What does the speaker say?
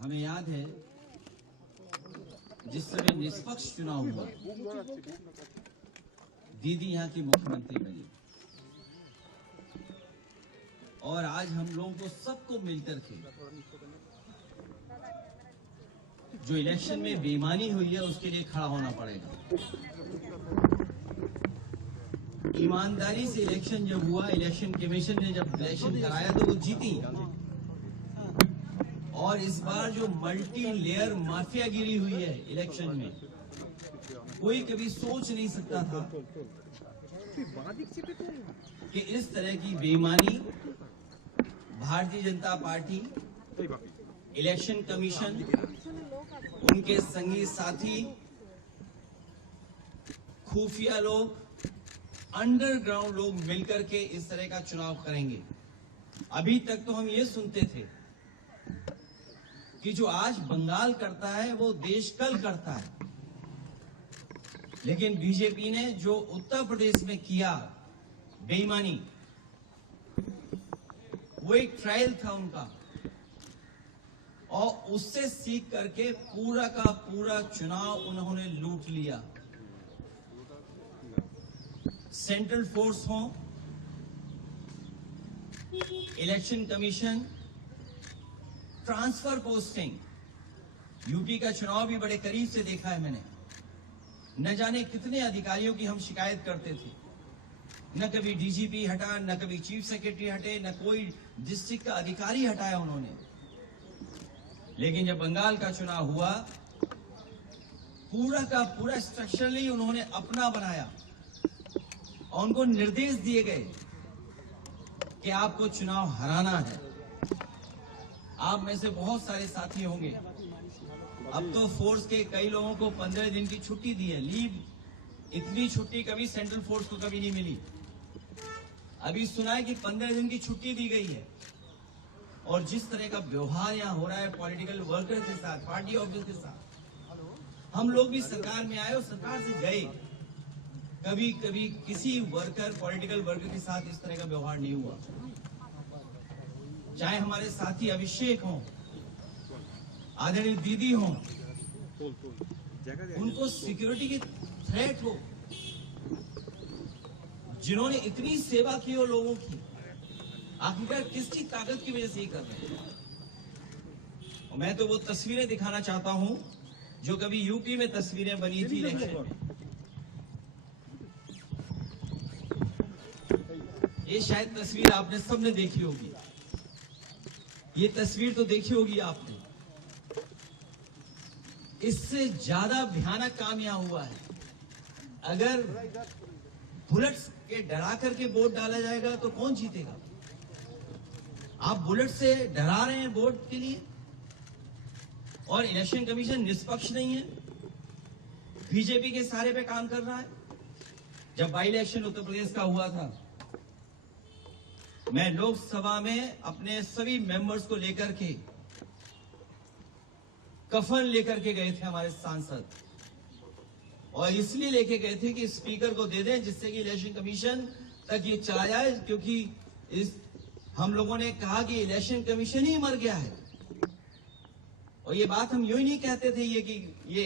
हमें याद है जिस समय निष्पक्ष चुनाव हुआ, दीदी यहाँ की मुख्यमंत्री बनी और आज हम लोगों को सबको मिलकर के जो इलेक्शन में बेईमानी हुई है उसके लिए खड़ा होना पड़ेगा। ईमानदारी से इलेक्शन जब हुआ, इलेक्शन कमीशन ने जब इलेक्शन कराया तो वो जीती। और इस बार जो मल्टी लेयर माफियागिरी हुई है इलेक्शन में, कोई कभी सोच नहीं सकता था कि इस तरह की बेईमानी Bharatiya Janata party, election commission, उनके संगी साथी, खुफिया लोग, अंडरग्राउंड लोग मिलकर के इस तरह का चुनाव करेंगे। अभी तक तो हम ये सुनते थे कि जो आज बंगाल करता है वो देश कल करता है, लेकिन बीजेपी ने जो उत्तर प्रदेश में किया बेईमानी, वो एक ट्रायल था उनका, और उससे सीख करके पूरा का पूरा चुनाव उन्होंने लूट लिया। सेंट्रल फोर्स हो, election commission, transfer posting, UP का चुनाव भी बड़े करीब से देखा है मैंने। न जाने कितने अधिकारियों की हम शिकायत करते थे, न कभी डीजीपी हटा, न कभी चीफ सेक्रेटरी हटे, न कोई डिस्ट्रिक्ट का अधिकारी हटाया उन्होंने। लेकिन जब बंगाल का चुनाव हुआ, पूरा का पूरा स्ट्रक्चरली उन्होंने अपना बनाया और उनको निर्देश दिए गए कि आपको चुनाव हराना है। आप में से बहुत सारे साथी होंगे, अब तो फोर्स के कई लोगों को 15 दिन की छुट्टी दी है, लीव। इतनी छुट्टी कभी सेंट्रल फोर्स को कभी नहीं मिली। अभी सुना है कि 15 दिन की छुट्टी दी गई है। और जिस तरह का व्यवहार यहाँ हो रहा है पॉलिटिकल वर्कर के साथ, पार्टी ऑफिस के साथ, हम लोग भी सरकार में आए और सरकार से गए, कभी कभी किसी वर्कर, पॉलिटिकल वर्कर के साथ इस तरह का व्यवहार नहीं हुआ। चाहे हमारे साथी अभिषेक हों, आदरणीय दीदी हों, उनको सिक्योरिटी की थ्रेट हो, जिन्होंने इतनी सेवा की हो लोगों की, आखिरकार किसकी ताकत की वजह से ही कर रहे हैं। और मैं तो वो तस्वीरें दिखाना चाहता हूं जो कभी यूपी में तस्वीरें बनी थी इलेक्शन में। ये शायद तस्वीर आपने सबने देखी होगी, ये तस्वीर तो देखी होगी आपने। इससे ज्यादा भयानक काम यहां हुआ है। अगर बुलेट्स के डरा करके वोट डाला जाएगा तो कौन जीतेगा? आप बुलेट से डरा रहे हैं वोट के लिए, और इलेक्शन कमीशन निष्पक्ष नहीं है, बीजेपी के सहारे पे काम कर रहा है। जब बाई इलेक्शन उत्तर प्रदेश का हुआ था, मैं लोकसभा में अपने सभी मेंबर्स को लेकर के, कफन लेकर के गए थे हमारे सांसद, और इसलिए लेके गए थे कि स्पीकर को दे दें जिससे कि इलेक्शन कमीशन तक ये चला जाए, क्योंकि हम लोगों ने कहा कि इलेक्शन कमीशन ही मर गया है। और ये बात हम यूं ही नहीं कहते थे, ये कि ये